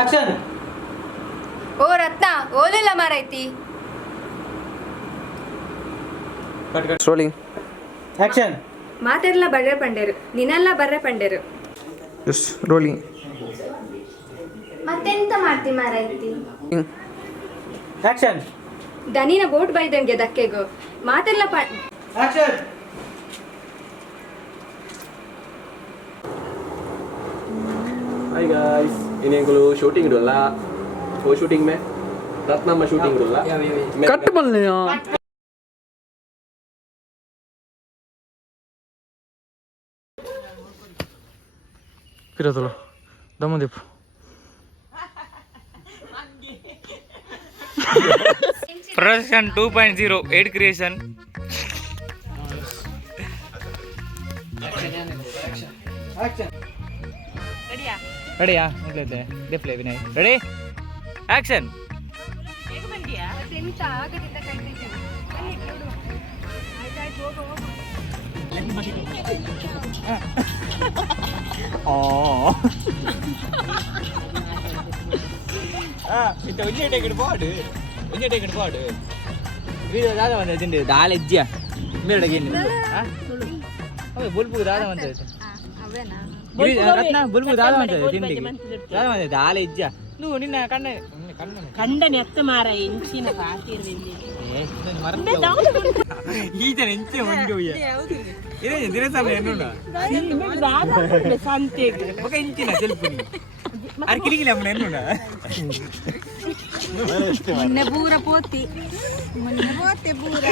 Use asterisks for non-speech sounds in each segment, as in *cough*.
Action ಓ ರತ್ನ ಓಲಿಲ್ಲ ಮಾರೈತಿ. Cut cut rolling action ಮಾತೆಲ್ಲ ಬರ್ರೆ ಪಂಡೆರು ನಿನ್ನೆಲ್ಲ ಬರ್ರೆ ಪಂಡೆರು. S rolling ಮತ್ತೆಂತ ಮಾಡ್ತಿ ಮಾರೈತಿ? ಆಕ್ಷನ್ ದನಿನ ಬೋಟ್ ಬೈದಂಗೆ ದಕ್ಕೆಗು ಮಾತೆಲ್ಲ ಪ action Hai guys, ini yang dulu shooting dulu lah. Mau shooting meh? Ratna mau shooting dulu lah. Cut ಬಲ್ಲೆಯಾ ಕಿರತಲ ದಮದೀಪ್ production two point zero aid creation action ರೆಡಿಯಾ ಮೊದಲೈತೆ ಡಿಪ್ಲೇ Vinay ready action ಎಂತ ಆಗದಿಂದ ಕಟ್ಟಿದ್ದೇನೆ ಆಯ್ತಾಯ್ತು ಹೋಗು ಹೋಗು ಇಂತ ಒಂಜೆ ಟೇಕಡ್ ಪಾಡು ಒಂಜೆ ಟೇಕಡ್ ಪಾಡು ಇದು ದಾದ ಬಂದ ತಿಂಡಿ ದಾಲ್ ಎಜ್ಜಿಯ ಮೇಡಗೆ ಅವೆ ಬುಲ್ಪು ದಾದ ಬಂದ ಅವೇನಾ ರತ್ನ ಬುಲ್ಪು ದಾದ ಬಂದ ತಿಂಡಿಗೆ ದಾದ ಬಂದ ದಾಲ್ ಎಜ್ಜಿಯ ನೀವು ನಿನ್ನ ಕಣ್ಣ ಕಣ್ಣ ಕಂಡನೆ ಎತ್ತ ಮಾರ ಇಂಚಿನ ಪಾತಿರ್ವೆಲ್ಲಿ ಈತ ಎಂಚೆ ಮಂಜು ಇದೇ ದಿನಸಲ ಎನ್ನುಂಡ ಸಂತೆಗೆ ఒక ఇంచిన తెలుపు అది కిలికిలి అమ్మ ఎన్నుండ ಮೊನ್ನೆ ಬೂರ ಪೋತಿ ಮೊನ್ನೆ ಪೋತೆ ಬೂರ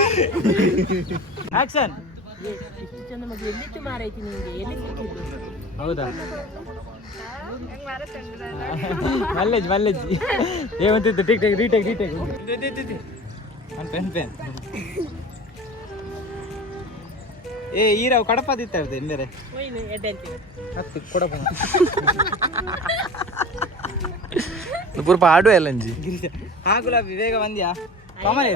యాక్షన్ ಚಂದ ಮಗ ಎಲ್ಲಿಟ್ಟು ಮಾರೈತಿ ನಿಂಗೆ ಎಲ್ಲಿ ಸಿಕ್ಕಿದ್ದು ಹೌದಾ? ಮಲ್ಲೇಜ್ ಮಲ್ಲೇಜ್. ಏವಂತಿತ್ತು tick tick retake retake. Pen pen. ಏ ಈರಾವ್ ಕಡಪದಿತ್ತ ಎಂದರೆ ಹತ್ತು ಕೊಡಪ ಪೂರ್ಪ ಆಡು ಎಲ್ಲಂಜಿ ಗಿರಿಜ ಹಾ ಗುಲಾಬಿ ಬೇಗ ಬಂದ್ಯಾ? ಪನೆ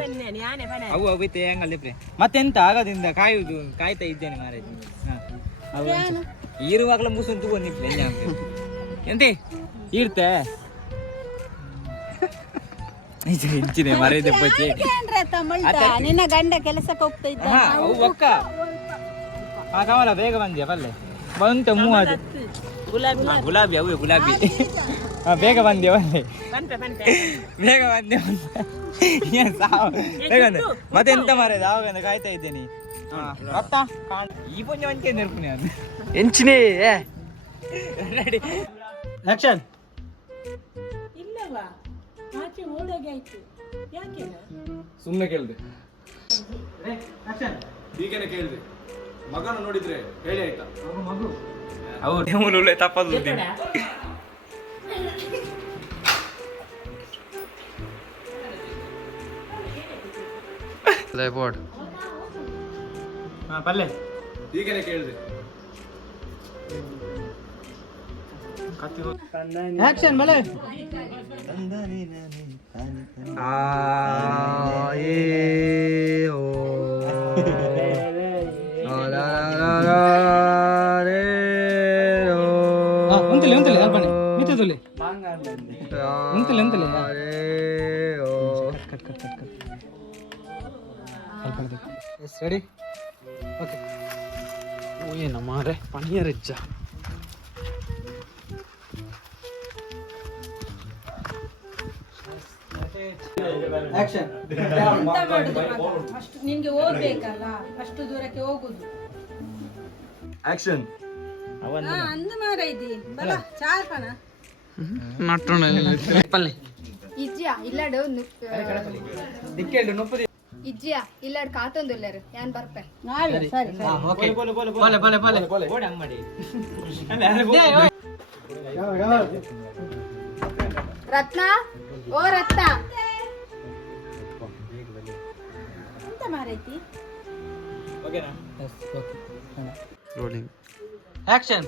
ಅವು ಹೋಗೈತೆ ಹೆಂಗಲ್ಲಿ ಪ್ಲೇ ಮತ್ತೆಂತ ಆಗದಿಂದ ಕಾಯುದು ಕಾಯ್ತಾ ಇದ್ದೇನೆ ಮಾರಾಯ್ತು ಹಾ. ಅವು ಈರುವಾಗಲ ಮುಸುಂತು ಬಂದಿಪ್ಲೆ ಎಂತೆ? ಇರ್ತೆ. ಹೆಂಚಿದೆ ಮರೆಯದೆ ಪಚ್ಚೆ. ನಿನ್ನ ಗಂಡ ಕೆಲಸಕ್ಕೆ ಹೋಗ್ತಾ ಇದ್ದ? ಅವು ಒಕ್ಕ. ಹಾ ಕಮಲ ಬೇಗ ಬಂದ್ಯಾ? ಬಲ್ಲೆ. ಬಂತ ಮೂವತ್ತು ಗುಲಾಬಿ ಗುಲಾಬಿ ಅವು ಗುಲಾಬಿ. ಹಾ *laughs* ಬೇಗ ಬಂದ್ಯಾ ಬಲ್ಲೆ? ಬೇಗ ಬಂದ್ಯಾ *laughs* ಬೇಗ ಮತ್ತೆ ಎಂತ ಮಾರೇದು ಆವಾಗ ಕಾಯ್ತಾ ಇದ್ದೇನೆ. ರೆಡಿ. ಆಕ್ಷನ್ ಇಲ್ಲವಾ ಆಚೆ ಓಡೋಗಿ ಆಯ್ತು. ಯಾಕೆ? ಸುಮ್ಮನೆ ಕೇಳಿದೆ. ಆಕ್ಷನ್ ಹೀಗೇನೆ ಕೇಳಿದೆ. ಮಗನ ನೋಡಿದ್ರೆ ಹೇಳಿ ಆಯ್ತಾ? ಮಗು. ಅವ್ರು ತಪ್ಪದು ಬೋರ್ಡ್. ಹಾ ಪಲ್ಲೆ. ಹೀಗೇನೆ ಕೇಳಿದೆ. ಆಕ್ಷನ್ ಮಳೆ ಆ ಏ ಓ. ಆ, ಲಾ, ಲಾ, ಲಾ, ರೇ, ರೋ. ಉಂತಲೆ ಉಂತಲೆ. Cut cut cut cut yes ready okay. ಓ ಏನ ಮಾರೆ ಆಕ್ಷನ್ ಅಷ್ಟು ನಿನ್ಗೆ ಓದ್ಬೇಕಲ್ಲ ಅಷ್ಟು ದೂರಕ್ಕೆ ಹೋಗುದು. ಆಕ್ಷನ್ ಹಾ ಅಂದ ಮಾರ ಇದಿ ಬಲ ಚಾರ್ ಪನ ನಟ್ಟಣ ಪಲ್ಲೆ ಇಜ್ಜಿಯಾ ಇಲ್ಲಾಡು ದಿಕ್ಕೇಳು ನುಪ್ಪದಿ ಇಜ್ಜಿಯಾ? ಇಲ್ಲಾಡ್ ಕಾತೊಂದುಲ್ಲಾರು ಯಾನ್ ಬರ್ಪೆ? ರತ್ನ? ಓ ರತ್ನ. ಎಂತ ಮಾರೈತಿ? ಓಕೆನಾ? Yes okay rolling action